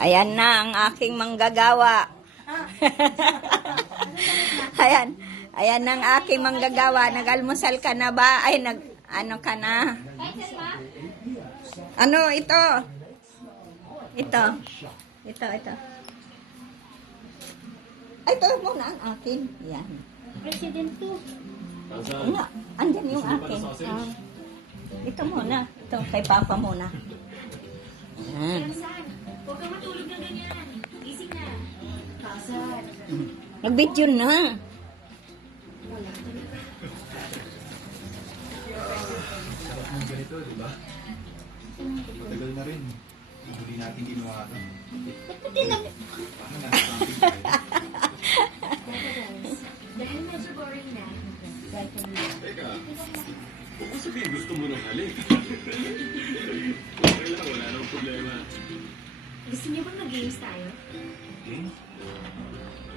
Ayan na ang aking manggagawa. Ayan. Ayan na ang aking manggagawa. Nag-almusal ka na ba? Ay, ano ka na? Ano, ito? Ito. Ito. Ay, ito muna ang akin. Yan. President 2. Nga, andyan yung akin. Ito muna. Ito, kay Papa muna. Yan. Saan? Huwag kang matulog na ganyan. Gising na. Kasar. Nag-video na. Sarap ng ganito, di ba? Matagal na rin. Hindi natin ginawa ito. Paano na something tayo? Dahil medyo boring na. Teka, kung sabihin gusto mo nang halik. Okay lang, wala nang problema. Gusto niyo bang mag-games tayo? Okay?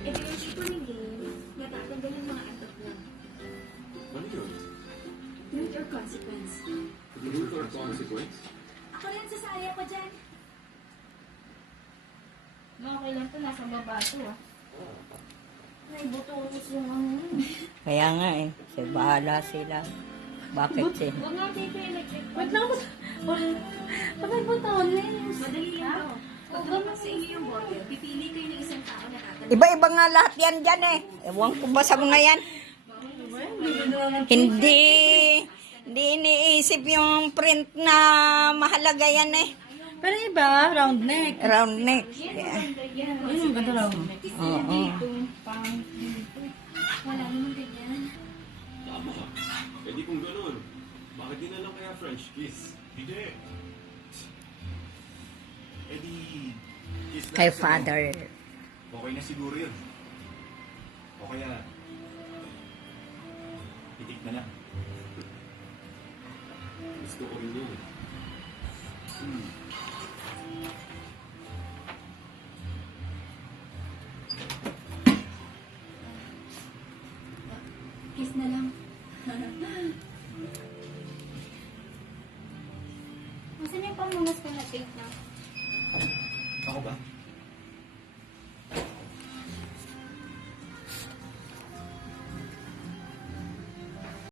Ito yung cheaper ng game. Natatanggal ang mga antok mo. Ano yun? Truth or consequence. Truth or consequence? Ako rin sasali ako dyan. Okay lang to, nasa baba to ah. May buto-utos yung ano. Kaya nga eh. Bahala sila. Bakit eh? Huwag nga dito electric. Wait lang, ba't may butones? Madali lang to. Pag lumabas sa inyo yung bote, pipili kayo ng isang tao na tatanggap. Iba-iba nga lahat yan dyan eh. Ewan ko ba sa mga yan? Hindi iniisip yung print na mahalaga yan eh. Pero iba, round neck. Round neck. Yeah. Ayun, ganda round neck. Oo. Wala naman ganyan. Tama ka. Eh di kung ganun, bakit di na lang kaya French kiss? Hindi. Eh di... kiss na Kay kasi, father. no? Okay na siguro yun. O kaya... Itik na lang. Gusto ko rin yun. Kiss na lang. Masan yung pamunas ko na take na? Ako ba?